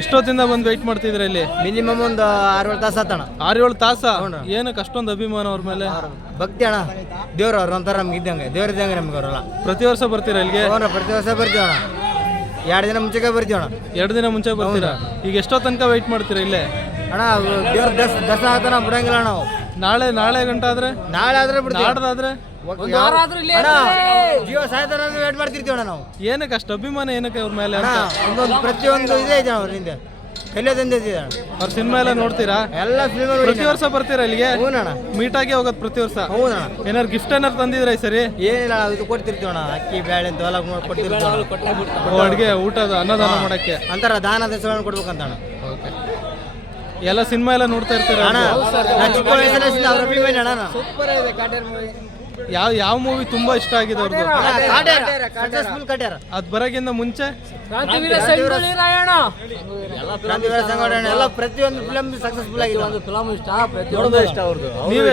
ಎಷ್ಟೊತ್ತಿಂದ ಬಂದು ವೆಯ್ಟ್ ಮಾಡ್ತಿದ್ರೆ ಇಲ್ಲಿ? ಮಿನಿಮಮ್ ಒಂದು 6-7 ತಾಸು ಆತಣ. 6-7 ತಾಸ? ಏನಕ್ಕೆ ಅಷ್ಟೊಂದು ಅಭಿಮಾನ ಅವ್ರ ಮೇಲೆ? ಭಕ್ತಿ ಅಣ್ಣ, ದೇವ್ರು ಅವ್ರು ಒಂಥರ ನಮ್ಗೆ ಇದ್ದಂಗೆ, ದೇವ್ರ ಇದ್ದಂಗೆ ನಮ್ಗೆ ಅವರಲ್ಲ. ಪ್ರತಿ ವರ್ಷ ಬರ್ತೀರಾ ಇಲ್ಲಿಗೆ? ಪ್ರತಿ ವರ್ಷ ಬರ್ತೀವಣ. 2 ದಿನ ಮುಂಚೆಗೆ ಬರ್ತೀವಣ. 2 ದಿನ ಮುಂಚೆ ಬರ್ತೀರಾ? ಈಗ ಎಷ್ಟೋ ತನಕ ವೆಯ್ಟ್ ಮಾಡ್ತೀರಾ ಇಲ್ಲೇ? ಅಣ್ಣ ದೇವ್ರ ದರ್ಶನ ಆಗ್ತಾನ ಬಿಡಂಗಿಲ್ಲ ನಾವು. ನಾಳೆ ಗಂಟೆ ಆದ್ರೆ? ನಾಳೆ ಆದ್ರೆ ಬಿಡ್ತೀವಿ. ನಾಡ್ದಾದ್ರೆ? ಜೀವ ಸಾಯ್ತಾರ ವೇಟ್ ಮಾಡ್ತಿರ್ತೀವಣ್ಣ ನಾವು. ಏನಕ್ಕೆ ಅಷ್ಟು ಅಭಿಮಾನ ಏನಕ್ಕೆ ಅವ್ರ ಮೇಲೆ? ಒಂದೊಂದು ಪ್ರತಿಯೊಂದು ಇದೇ ಇದೆ ಅವ್ರಿಂದ ಕಲಿಯೋದಿಂದ ಇದೆ. ಅವ್ರ ಸಿನಿಮಾ ಎಲ್ಲ ನೋಡ್ತೀರಾ? ಎಲ್ಲ ಫಿಲ್ಮ್ ಪ್ರತಿ ವರ್ಷ ಬರ್ತೀರಾ ಇಲ್ಲಿಗೆ? ಹೌದಣ್ಣ. ಮೀಟ್ ಆಗಿ ಹೋಗೋದು ಪ್ರತಿ ವರ್ಷ? ಹೌದಣ್ಣ. ಏನಾರು ಗಿಫ್ಟ್ ಏನಾರು ತಂದಿದ್ರ ಈ ಸರಿ? ಏನಿಲ್ಲ, ಇದು ಕೊಡ್ತಿರ್ತೀವಣ್ಣ, ಅಕ್ಕಿ ಬ್ಯಾಳೆ ಅಂತ ಎಲ್ಲ ಕೊಡ್ತಿರ್ತೀವಿ. ಅಡುಗೆ ಊಟದ ಅನ್ನದಾನ ಮಾಡಕ್ಕೆ ಅಂತಾರ ದಾನದ ಹೆಸರನ್ನು ಕೊಡ್ಬೇಕಂತ ಅಣ್ಣ. ಎಲ್ಲ ಸಿನಿಮಾ ಎಲ್ಲ ನೋಡ್ತಾ ಇರ್ತೀರಾ? ಚಿಕ್ಕ ವಯಸ್ಸಿನ ಅವ್ರ ಅಭಿಮಾನಿ ಅಣ್ಣ. ಸೂಪರ್ ಇದೆ ಕಾಟೇರ್ ಮೂವಿ. ಯಾವ ಮೂವಿ ತುಂಬಾ ಇಷ್ಟ ಆಗಿದೆ ಅವ್ರದ್ದು? ಸಕ್ಸಸ್ಫುಲ್ ಕಾಟೇರ. ಅದ್ ಬರಗಿಂತ ಮುಂಚೆ ಕ್ರಾಂತಿವೀರ ಸಂಗೊಳ್ಳಿ ಎಲ್ಲ ಪ್ರತಿಯೊಂದು ಫಿಲಮ್ ಸಕ್ಸಸ್ಫುಲ್ ಆಗಿದೆ. ಒಂದು ಫಿಲಮ್ ಇಷ್ಟ, ಪ್ರತಿಯೊಂದು ಇಷ್ಟ ಅವ್ರದ್ದು. ನೀವೇ